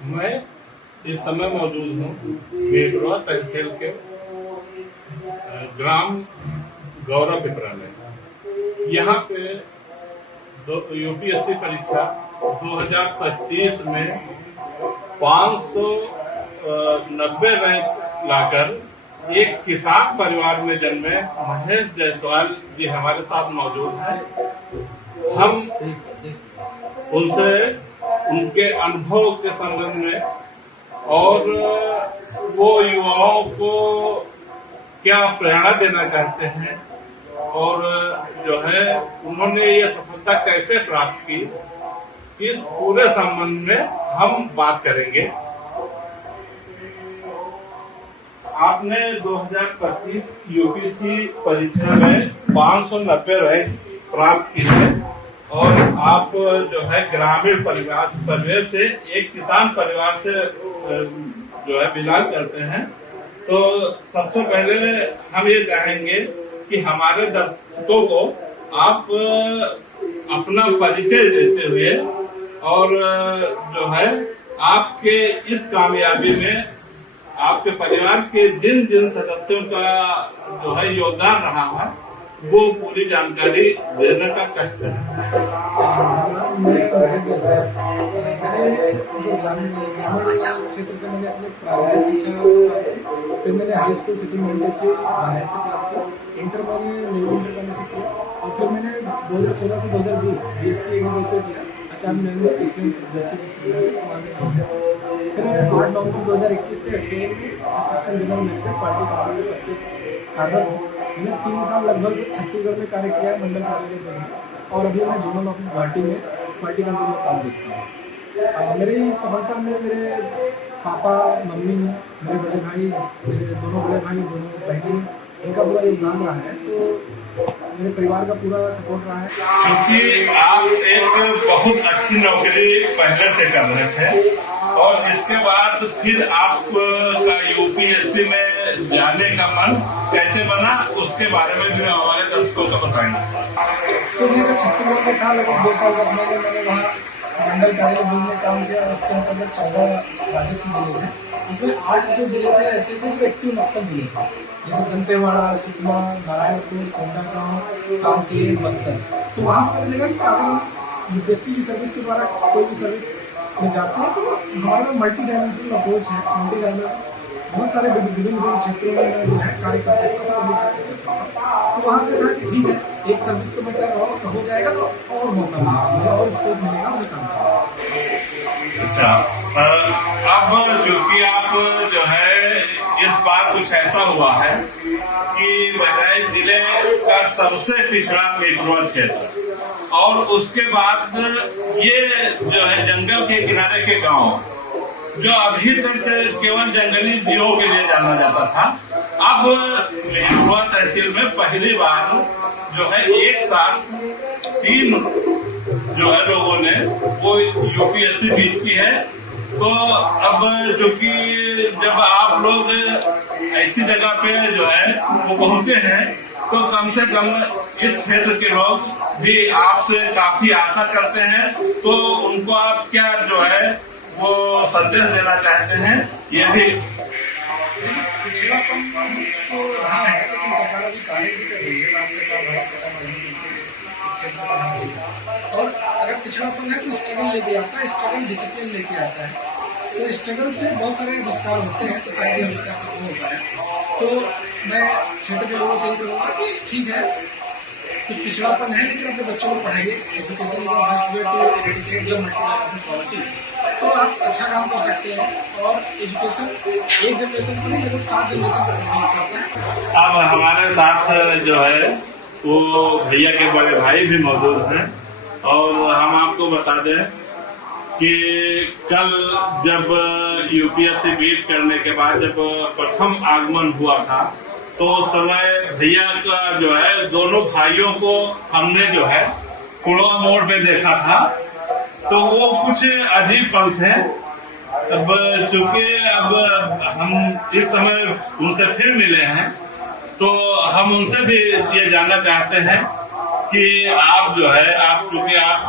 मैं इस समय मौजूद हूँ बेटवा तहसील के ग्राम गौरव विप्रा में। यहाँ पे यूपीएससी परीक्षा 2025 में 590 रैंक लाकर एक किसान परिवार में जन्मे महेश जायसवाल जी हमारे साथ मौजूद हैं। हम उनसे उनके अनुभव के संबंध में और वो युवाओं को क्या प्रेरणा देना चाहते हैं और जो है उन्होंने ये सफलता कैसे प्राप्त की, इस पूरे संबंध में हम बात करेंगे। आपने 2025 यूपीएससी परीक्षा में 590 रैंक प्राप्त की है और आप जो है ग्रामीण परिवेश से एक किसान परिवार से जो है बिलोंग करते हैं। तो सबसे पहले हम ये चाहेंगे कि हमारे दर्शकों को आप अपना परिचय देते हुए और जो है आपके इस कामयाबी में आपके परिवार के जिन जिन सदस्यों का जो है योगदान रहा है वो पूरी जानकारी देने का कष्ट करें। मैंने जो ग्रामीण क्षेत्र से मैंने अपनी प्रारंभिक शिक्षा, फिर मैंने हाई स्कूल सेटलमेंट से बाहर से प्राप्त की, इंटर मैंने नेवल इंटर करने से किया और फिर मैंने 2016 से 2020 बीएससी एग्रीकल्चर किया। अचानक मैंने कृषि फिर मैं 8 नवंबर 2021 से एक्साइज में असिस्टेंट जनरल मैनेजर पार्टी कार्यरत हूँ। मैंने 3 साल लगभग छत्तीसगढ़ में कार्य किया है, मंडल कार्यालय में, और अभी मैं जोनल ऑफिस गुवाहाटी में पार्टी कंट्रोल में काम देखता हूँ। मेरी सफलता में मेरे पापा, मम्मी, मेरे बड़े भाई, मेरे दोनों बड़े भाई, दोनों बहनें, इनका पूरा योगदान रहा है। तो मेरे परिवार का पूरा सपोर्ट रहा है। क्योंकि आप एक बहुत अच्छी नौकरी पहले से कर रहे थे और इसके बाद फिर आपका यूपीएससी में जाने का मन कैसे बना, उसके बारे में भी हमारे दर्शकों को बताएंगे। तो मैं जब छत्तीसगढ़ में था लगभग 2 साल 10 महीने मैंने वहाँ मंडल कार्यालय में काम किया। उसके अंतर्गत 14 राजस्व जिले थे। उसमें 8 जो जिले थे ऐसे थे जो एक्टिव नक्सल जिले थे, जैसे दंतेवाड़ा, सुकमा, नारायणपुर, कोंडागांव, कांकेर, बस्तर। तो वहाँ पर लगा कि अगर यूपीएससी की सर्विस के द्वारा कोई भी सर्विस में जाते हैं तो हमारा मल्टी डायमेंशनल अप्रोच है। मल्टी डायमेंशनल बहुत सारे विभिन्न क्षेत्रों में मैं जो है कार्य कर सकता हूँ, अपनी सर्विस कर सकता हूँ। तो वहाँ से कहा कि ठीक है, एक सर्विस को मैं कर रहा हूँ, हो जाएगा तो और मौका मिलेगा मुझे, और स्कोप मिलेगा मुझे काम करना। अच्छा, अब चूंकि आप जो है इस बार कुछ ऐसा हुआ है कि बहराइच जिले का सबसे पिछड़ा बेटवा क्षेत्र और उसके बाद ये जो है जंगल के किनारे के गांव जो अभी तक केवल जंगली जीवों के लिए जाना जाता था, अब बेटवा तहसील में पहली बार जो है एक साथ 3 जो है लोगों ने वो यूपीएससी बीट की है। तो अब चूंकि जब आप लोग ऐसी जगह पे जो है वो पहुंचे हैं तो कम से कम इस क्षेत्र के लोग भी आपसे काफी आशा करते हैं। तो उनको आप क्या जो है वो संदेश देना चाहते हैं, ये भी पिछड़ापन तो रहा है, लेकिन सरकार अभी कार्य भी कर रही है। राज्य सरकार, भारत सरकार इस क्षेत्र में सुधार रही है। और अगर पिछड़ापन है तो स्ट्रगल लेके आता है, स्ट्रगल डिसिप्लिन लेके आता है। तो स्ट्रगल से बहुत सारे आविष्कार होते हैं, तो शायद ये आविष्कार सफल होता है। तो मैं क्षेत्र के लोगों से यही कहूँगा कि ठीक है, कुछ पिछड़ापन है लेकिन अपने बच्चों को पढ़ाइए। Education is the best way to eradicate the multidimensional poverty. तो आप अच्छा काम कर सकते हैं और एजुकेशन एक जनरेशन को नहीं लगभग 7 जनरेशन को प्रभावित करता है। अब हमारे साथ जो है वो भैया के बड़े भाई भी मौजूद हैं और हम आपको बता दें कि कल जब यूपीएससी बीट करने के बाद जब प्रथम आगमन हुआ था तो उस समय भैया का जो है दोनों भाइयों को हमने जो है कुड़वा मोड़ पे देखा था। तो वो कुछ अजीब पल थे। अब चूंकि अब हम इस समय उनसे फिर मिले हैं तो हम उनसे भी ये जानना चाहते हैं कि आप जो है आप चूंकि आप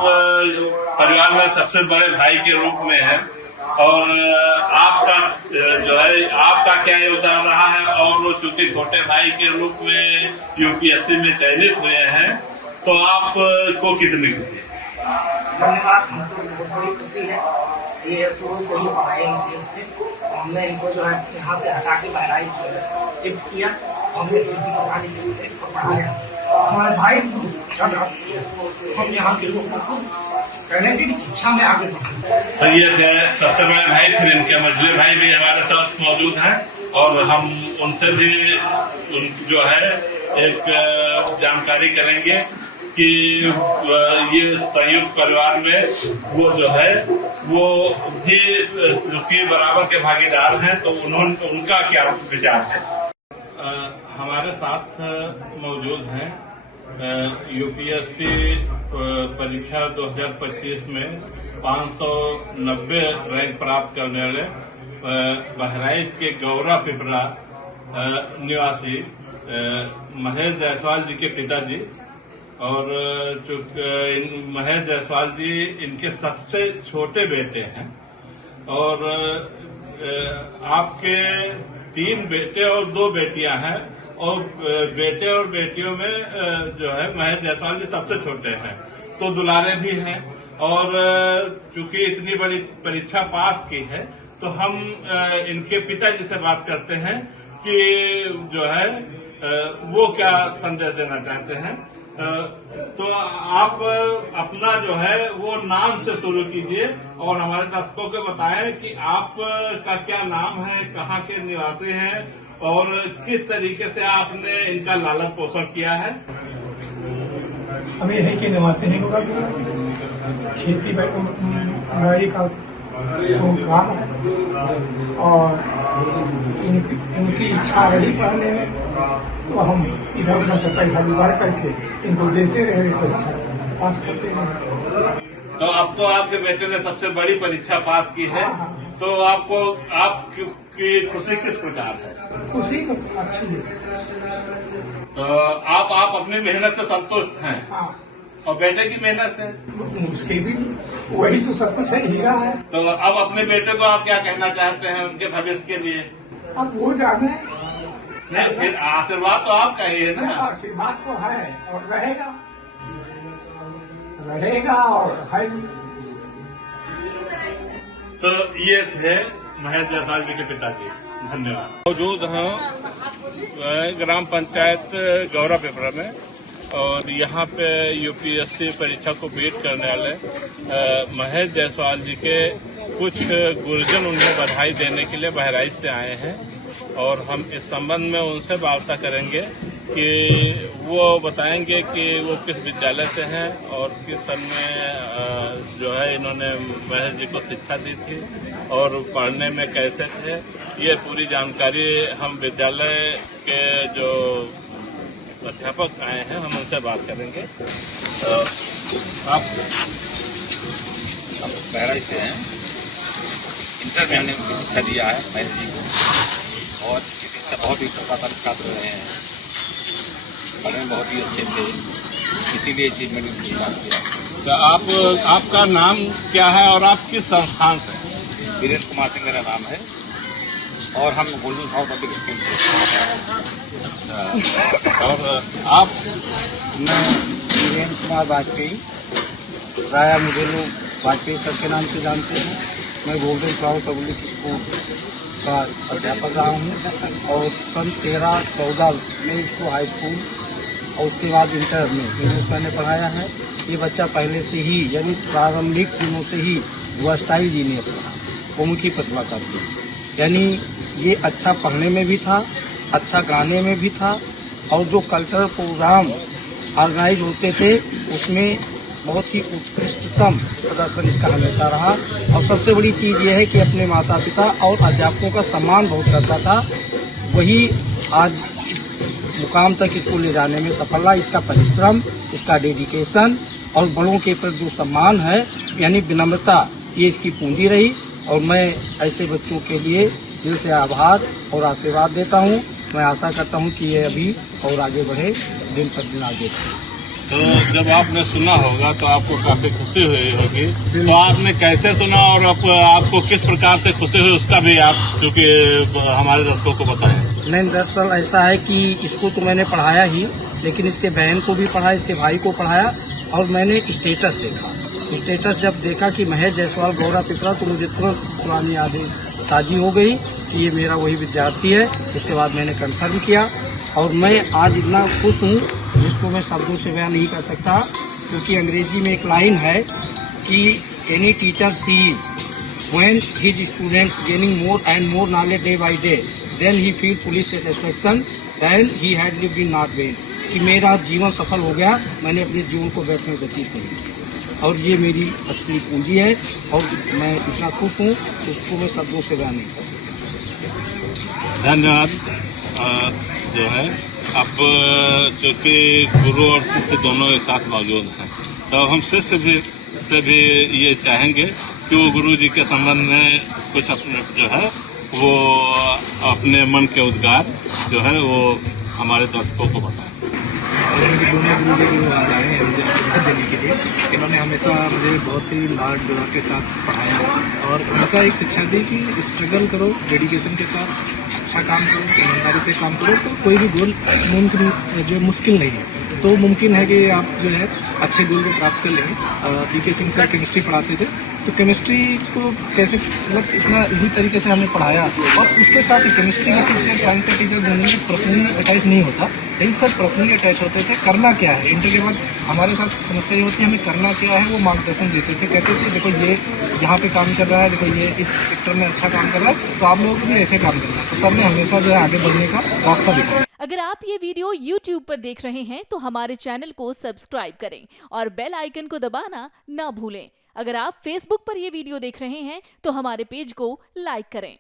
परिवार में सबसे बड़े भाई के रूप में हैं और आपका जो है आपका क्या योगदान रहा है, और वो चूंकि छोटे भाई के रूप में यूपीएससी में चयनित हुए हैं, तो आपको कितनी खुशी है? धन्यवाद। हमको बहुत बड़ी खुशी है। ये शुरू से ही पढ़ाई में तेज थे। हमने इनको जो है यहाँ से हटा के बहराइच शिफ्ट किया। हमने खेती किसानी के पढ़ाया। हमारे भाई हम यहाँ के लोगों को कहने की शिक्षा में आगे बढ़े। तो ये थे सबसे बड़े भाई, फिर इनके मझले भाई भी हमारे साथ मौजूद हैं, और हम उनसे भी जो है एक जानकारी करेंगे कि ये संयुक्त परिवार में वो जो है वो भी चूंकि बराबर के भागीदार हैं, तो उनका क्या विचार है। हमारे साथ मौजूद हैं यूपीएससी परीक्षा 2025 में 590 रैंक प्राप्त करने वाले बहराइच के गौरा पिपरा निवासी महेश जायसवाल जी के पिताजी, और महेश जायसवाल जी इनके सबसे छोटे बेटे हैं, और आपके 3 बेटे और 2 बेटियां हैं, और बेटे और बेटियों में जो है महेश जायसवाल जी सबसे छोटे हैं, तो दुलारे भी हैं। और चूंकि इतनी बड़ी परीक्षा पास की है, तो हम इनके पिताजी से बात करते हैं कि जो है वो क्या संदेश देना चाहते हैं। तो आप अपना जो है वो नाम से शुरू कीजिए और हमारे दर्शकों को बताएं कि आपका क्या नाम है, कहाँ के निवासी हैं, और किस तरीके से आपने इनका लालन पोषण किया है। हम यहीं के निवासी हैं। खेती बाड़ी का काम है, और इनकी इच्छा रही पढ़ने में, तो हम इधर उधर से पैसा जुगाड़ करके इनको देते रहे, परीक्षा पास करते रहे। तो अब तो आपके बेटे ने सबसे बड़ी परीक्षा पास की है, तो आपकी खुशी किस प्रकार है? खुशी तो अच्छी है। तो आप अपनी मेहनत से संतुष्ट हैं, और बेटे की मेहनत से? उसके भी वही तो सब कुछ है, हीरा है। तो अब अपने बेटे को आप क्या कहना चाहते हैं उनके भविष्य के लिए? अब वो जाने। नहीं, फिर आशीर्वाद तो आपका ही है ना। आशीर्वाद तो है और रहेगा और है। तो ये थे महेश जायसवाल जी के पिताजी। धन्यवाद। मौजूद हैं ग्राम पंचायत गौरा पिपरा में, और यहाँ पे यूपीएससी परीक्षा को बीट करने वाले महेश जायसवाल जी के कुछ गुरुजन उन्हें बधाई देने के लिए बहराइच से आए हैं, और हम इस संबंध में उनसे वार्ता करेंगे कि वो बताएंगे कि वो किस विद्यालय से हैं और किस सन में जो है इन्होंने महेश जी को शिक्षा दी थी और पढ़ने में कैसे थे। ये पूरी जानकारी हम विद्यालय के जो अध्यापक आए हैं हम उनसे बात करेंगे। आप बहराइच से हैं। इंटर में हमने उनकी शिक्षा दिया है महेश जी को, और शिक्षा बहुत ही प्रतिभाशाली छात्र रहे हैं, पढ़ने में बहुत ही अच्छे थे, इसीलिए चीज मैंने उनकी बात किया। तो आपका नाम क्या है और आप किस संस्थान से? वीरेंद्र कुमार सिंह मेरा नाम है, और हम गोल्डन हाउस पब्लिक स्कूल से। और आप? मैं वीरेंद्र कुमार वाजपेयी, राया मुझे लोग वाजपेयी सर के नाम से जानते हैं। मैं गोल्डन फ्लावर पब्लिक स्कूल का अध्यापक रहा हूँ, और सन 13-14 में इसको हाई स्कूल और उसके बाद इंटर में इंग्लिश मैंने पढ़ाया है। ये बच्चा पहले से ही यानी प्रारंभिक दिनों से ही वर्सटाइल जीनियस था, बहुमुखी प्रतिभा का था, यानी ये अच्छा पढ़ने में भी था, अच्छा गाने में भी था, और जो कल्चरल प्रोग्राम ऑर्गेनाइज होते थे उसमें बहुत ही उत्कृष्टतम प्रदर्शन इसका हमेशा रहा। और सबसे बड़ी चीज़ यह है कि अपने माता पिता और अध्यापकों का सम्मान बहुत करता था, वही आज इस मुकाम तक इसको ले जाने में सफल रहा। इसका परिश्रम, इसका डेडिकेशन और बड़ों के प्रति जो सम्मान है यानी विनम्रता, ये इसकी पूंजी रही। और मैं ऐसे बच्चों के लिए दिल से आभार और आशीर्वाद देता हूँ। मैं आशा करता हूँ कि ये अभी और आगे बढ़े, दिन पर दिन आगे बढ़े। तो जब आपने सुना होगा तो आपको काफी खुशी हुई होगी। तो आपने कैसे सुना और आपको किस प्रकार से खुशी हुई उसका भी आप क्योंकि हमारे दर्शकों को बताएं। नहीं, दरअसल ऐसा है कि इसको तो मैंने पढ़ाया ही, लेकिन इसके बहन को भी पढ़ाया, इसके भाई को पढ़ाया, और मैंने स्टेटस देखा। स्टेटस जब देखा कि महेश जायसवाल गौरा पिपरा, तो मुझे तुरंत पुरानी यादें ताज़ी हो गई कि ये मेरा वही विद्यार्थी है। उसके बाद मैंने कंफर्म किया और मैं आज इतना खुश हूँ जिसको मैं शब्दों से बयान नहीं कर सकता, क्योंकि अंग्रेजी में एक लाइन है कि any teacher sees when his students gaining more and more knowledge day by day then he feel fully satisfaction then he had lived in not vain, कि मेरा जीवन सफल हो गया, मैंने अपने जीवन को व्यर्थ में व्यतीत नहीं किया और ये मेरी असली पूंजी है और मैं इतना खुश हूँ उसको मैं शब्दों से बयान नहीं कर सकता। धन्यवाद। जो है अब चूँकि गुरु और शिष्य दोनों एक साथ मौजूद हैं, तो हम शिष्य से भी ये चाहेंगे कि वो गुरु जी के संबंध में कुछ अपने जो है वो अपने मन के उद्गार जो है वो हमारे दर्शकों को बताएं। दोनों गुरु जी जो आ रहे हैं मुझे शिक्षा देने के लिए, इन्होंने हमेशा मुझे बहुत ही लाड दुआ के साथ पढ़ाया और हमेशा एक शिक्षा दी कि स्ट्रगल करो, डेडिकेशन के साथ अच्छा काम करो, ईमानदारी से काम करो, तो कोई भी गोल मुमकिन जो मुश्किल नहीं है, तो मुमकिन है कि आप जो है अच्छे गोल को प्राप्त कर लेंगे। पीके सिंह सर केमिस्ट्री पढ़ाते थे, तो केमिस्ट्री को कैसे मतलब इतना इजी तरीके से हमें पढ़ाया और उसके साथ ही केमिस्ट्री का टीचर, साइंस का टीचर जनरली पर्सनली अटैच नहीं होता, यही सर पर्सनली अटैच होते थे। करना क्या है, इंटर के बाद हमारे साथ समस्या ये होती है हमें करना क्या है, वो मार्गदर्शन देते थे, कहते थे देखो ये यहाँ पे काम कर रहा है, देखो ये इस सेक्टर में अच्छा काम कर रहा है, तो आप लोगों को भी ऐसे काम करना है। तो सर ने हमेशा जो है आगे बढ़ने का रास्ता दिखाया। अगर आप ये वीडियो YouTube पर देख रहे हैं तो हमारे चैनल को सब्सक्राइब करें और बेल आइकन को दबाना ना भूलें। अगर आप Facebook पर ये वीडियो देख रहे हैं तो हमारे पेज को लाइक करें।